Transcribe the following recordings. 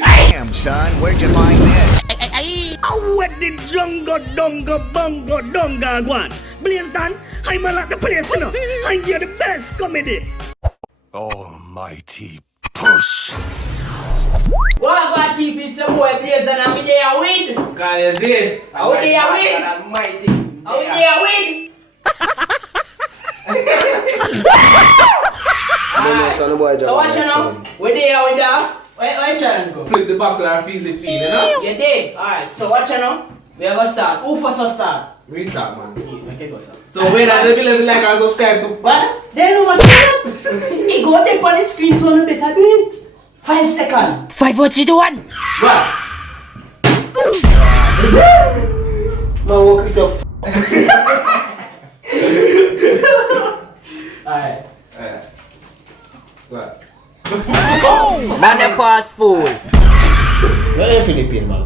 Damn, son, where'd you find this? I wet the jungle, dunga, bunga, dunga, one. Blaze done, I'm a lot the place, you know. And you're the best comedy. Almighty push. What God people, it's your boy Blaze and I'm there win. Can you see it? How we there win? Almighty. How we there win? So watch you now. We there with that. Where challenge go? Flip the buckle and feel the pain, you know? You did. Alright, so watch you now. We are gonna start. Who first will start? We start, man. Make it go start. So when I tell you like and subscribe to what? Then you must start. He go there on the screen so you better do it. 5 seconds. 5, 4, 3, 2, 1. what? Man, walk it up. Alright. What? Man, the pass fool. Where are you Philippine, man?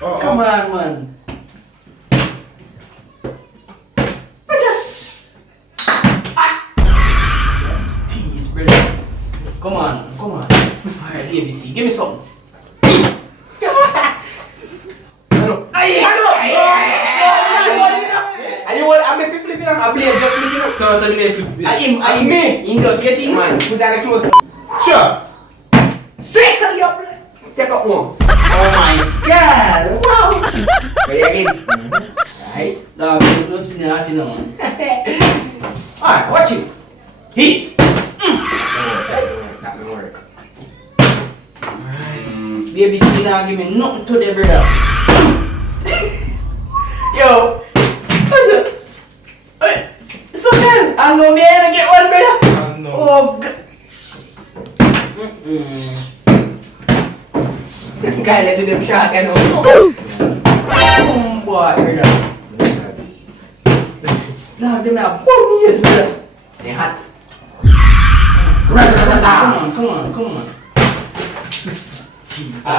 Come on, man. That's peace, brother. Come on. Alright, ABC, give me some. I'm flipping up. I'm just flipping up. So I'm flipping up. I me. He just getting Man, put that close. Sure. settle your blood. Take up one. Oh my God! Wow. Ready again. Right. No spin out in man. Alright, watch it. Hit. That don't work. Baby, see now give me nothing to the brother. Yo. So then, I'm gonna be able to get one, brother. No. Oh God. Guy, let them shot and boy, brother. Nah, them are bomb years, brother. They hot. Come on. Okay, I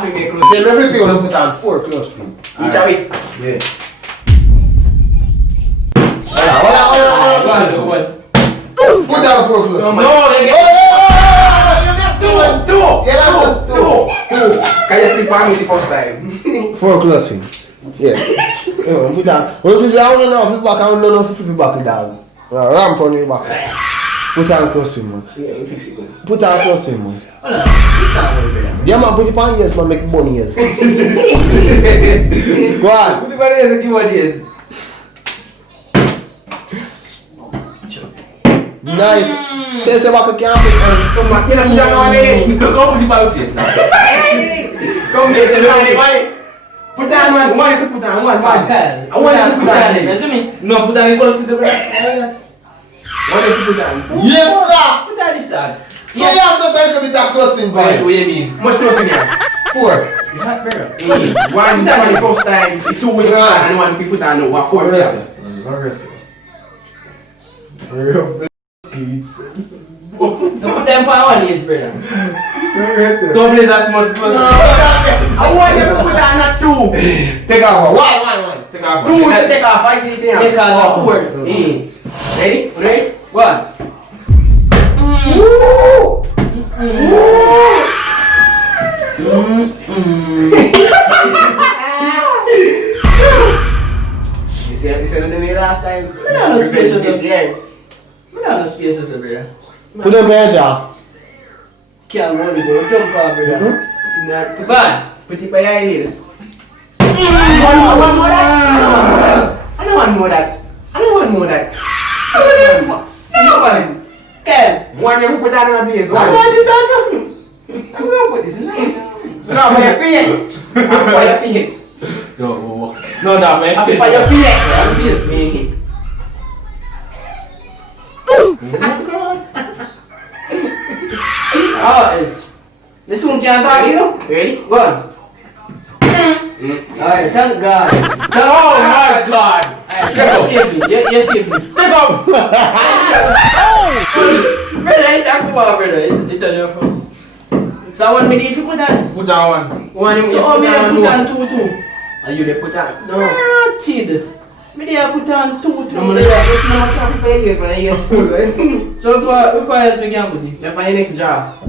think they close. So every people will put on 4 close feet. Each away. Yeah. Put down 4 close feet. No, they get. Two. Yeah, that's two. Can you flip on me the first time? 4 close feet. Yeah. Put down. Well, since I don't know flip back, I don't know if flip it back down. Ramp on your back. Put down close feet, man. Yeah, you fix it good. Put down close feet, man. Hold on, it's not worth it. Yeah, man, put it on ears, man, make it bunny ears. Go on. Put it on the ears, what is? Nice. Taste about the camp. Come on, get up down on it. Go put it on your face now. Come here, say put down, man. One if you put down, one. Kyle, I want you to put down. you see me? No, put down the close to the brother. One if you put down. Yes, sir. Put down this side. So you have to try to be that close thing, What boy. do you mean? Much closer than that. 4. You hot, brother. One for the first time, it's 2 with and one if you put down, what, 4 Rest pieces. it. Hurry up. Put them for one years, brother. Don't place as much closer. I want you to put down that 2. Take off one. Take off 2 to take off. 5 to take off. They call it 4. Ready? Ready? 1. You see what you said the way last time? We don't have space Revenge with this year. We don't have space with brother. Put them in jaw. Can't hold it, bro. Jump off, brother. Put Bad. it by your eyelid. One more that. I don't want more that. Ken. One you put that on a base. What's all this also? I'm gonna put this in there. No, for your face. For your face. No, No, for your face. For your PS. Oh, it's. This one can't talk, you know? Ready? Go on. Alright, thank God. Oh my God! You saved me. You saved me. Take off! Brother, I talk about brother. It's on your phone. So I want me to put that. Put down one. So how me to put on 2 too? And you they put that? No. Kid. Me there put on 2 No, man, you can't play years, man. Years full, right? So what else we can put it? You find your next job.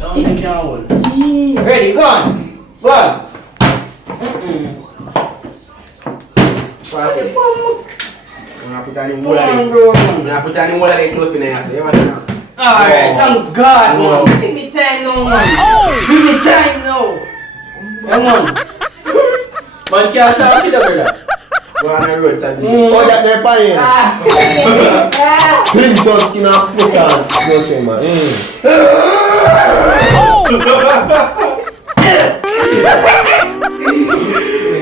Don't think you hold. Ready, go on. Go on. Pass it. I'm gonna put on the wall of it close to the house. Alright, thank God, man. Give me time now, man. Give me time now. Come on. Man can't stop with the brother. Go on the road, son. Oh, that they're buying. Clean just skin and put on. Just say, man.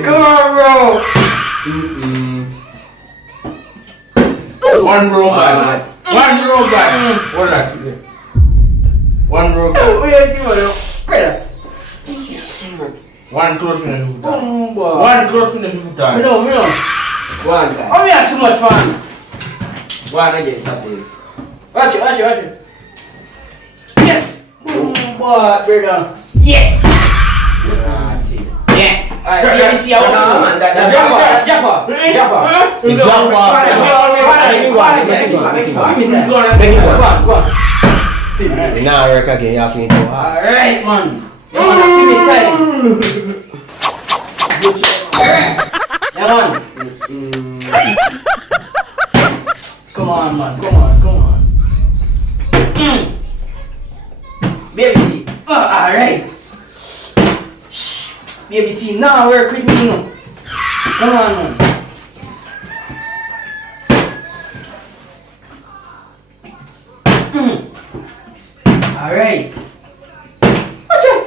Come on, bro. One robot, man. One robot. What did I say? One robot. Where you doing, brother? One close in the foot. Boy. One close in the foot. Me know. One guy. Oh, we have so much fun. One again, Saturdays. Watch it. Yes. Boy, brother. Yes. Yeah. Alright, let me see how man. Jump up. You jump off. Go on. You now work again, you have to go hard. Alright, man. You wanna feel me time? Good job. Yeah, man. Come on, man. Come on. Baby, see. Alright. Baby, see, now work with me, you know. Come on, man. Alright. Watch out.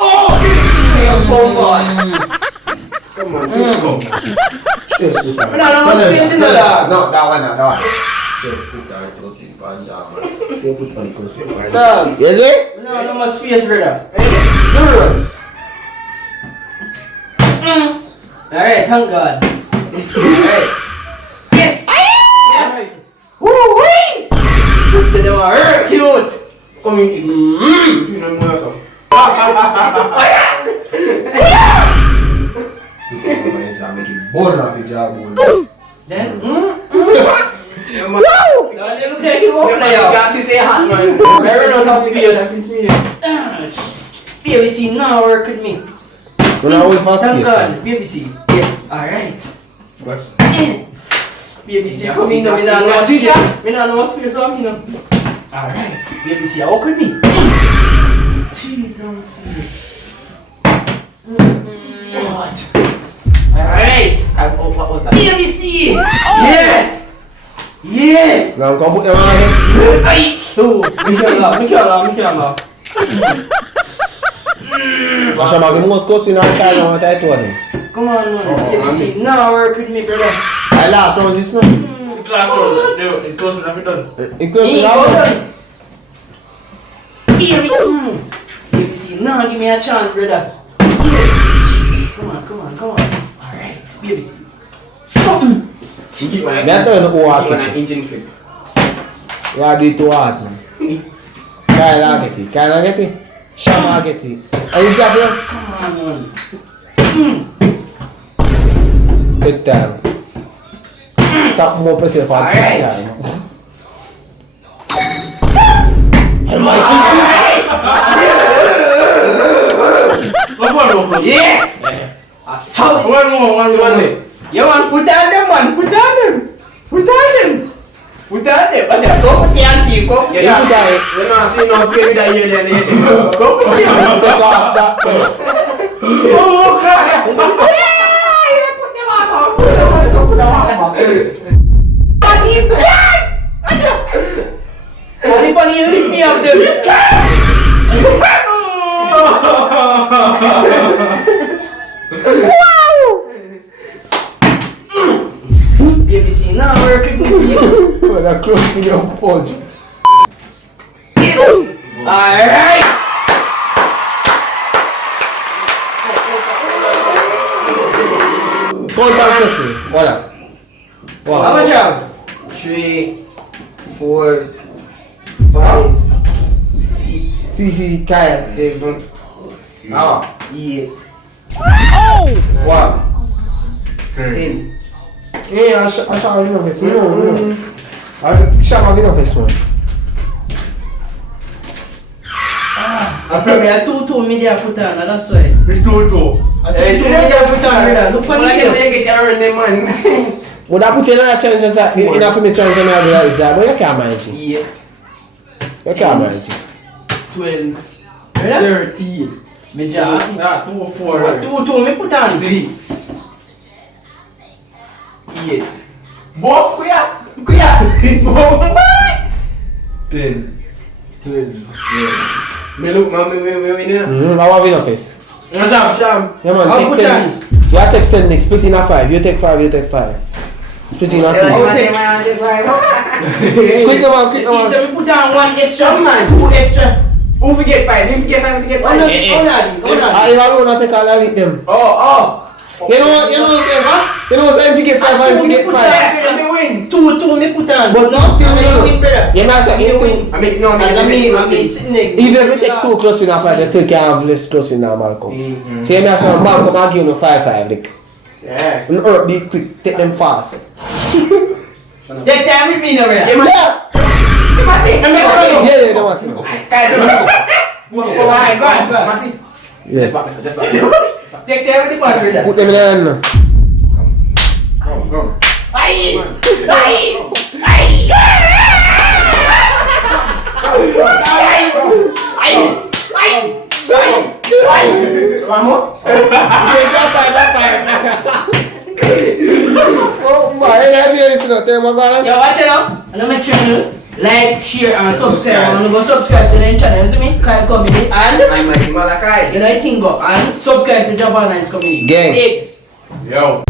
Oh, Come on. No, space in the dog. No, that one. Say put on close to the pan, man. Say put on close to the pan. Dog. You see? No more space, brother. Alright, thank God. Alright. Yes! Woo-wee! Put to them hurt, cute! Come in. You know more stuff. I'm making bone off the job. Then, Woo! Now they look like you off now. Can't see say hot, man. I run out of space. BBC now work with me. When I wait for Thank space. God, BBC. Yeah, alright. BBC, come in, me now know space. Me now know space for me now. Alright, BBC, walk with me. Jeez, what? Alright. What was that? BBC! Yeah! Now I'm going to put them on here. Aye! So, me can't laugh. Masha, I'm going to go to the car now what I told him. Come on, man. BBC, now work with me, brother. I last round this now. Class road. It goes enough it done. It goes to Hey, that hold one. on. BBC, now give me a chance, brother. Come on. Alright, BBC. Something. Keep on Me I tell you the whole an kitchen. engine flip. You are doing too hard, man. Kyle get it. Shama get it. Are you job here? Come on, man. Take time. Stop more yourself and take Alright. time. I'm my Yeah! So, One more. you want put down them, man. Put down them. Watch out, go put down people. You know, see no play that year then. Go put down. Take off that. Oh, God. Anybody lift me up there? BBC now working with you. When I close to your fudge. Alright. Count down quickly. Voila. How much job? 3, 4, 5, 6, See, Kyle. 7. Ah. Yeah. Oh! What? 10. Yeah, I shall win face. No. I shall win face, man. I probably a 2-2 media put on, that's why. It's 2-2. Hey, you media put on, brother. Look for the Like game. they get earn them, man. Would I put in a challenge as enough for me challenge me as that, but you can't manage it. Yeah. You can't manage it. 12. Brother? 13. Me job. 2-4. 2-2 me put on. 6. 8. Bob, kuya. 10. 12. Me look, man, me win. I want win face. Sham. Yeah, man, I'll take put 10. You take 10 next, split in a 5. You take 5, you take 5. Split in a 2. Quick, man, quick, See, man. so we put on 1 extra, man. 2 extra. Who we get 5? If we get 5, we get 5. Hold on. I alone I take all of them. Oh. You know what, huh? You know what's time to get 5 and to get 5. Let me win. 2-2 me put on. But now still I win. win, brother. You know say it's still. I mean, no, I mean, sitting there. Even if you take 2 close win and 5, they still can't have less close win than Malcolm. So you may say Malcolm I'll give you 5-5 like. Yeah. No, be quick, take them fast. Take time with me now, brother. Yeah! Yeah, don't want to know. Guys, go on. Masi. Yes. Just back. Take time with the ball, brother. Put them in the hand now. Go. One more? Oh my, I didn't listen to them, man. Yo, watch it out. And make sure you like, share, and subscribe. And go subscribe to the channel, you see me? Kyle Comedy. And I'm Malakai. you know the thing go. And subscribe to Javaughn Hinds Comedy. Gang. Hey. Yo.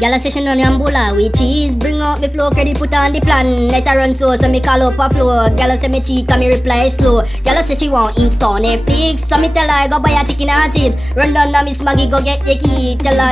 Gyal a session on Yambula with cheese. Bring out me flow, credit put on the plan. Let her run so me call up a flow. Gyal a say me cheat, can me reply slow. Gyal a say she want install Netflix. So me tell her go buy a chicken and chips. Run down to Miss Maggie, go get the key. Tell her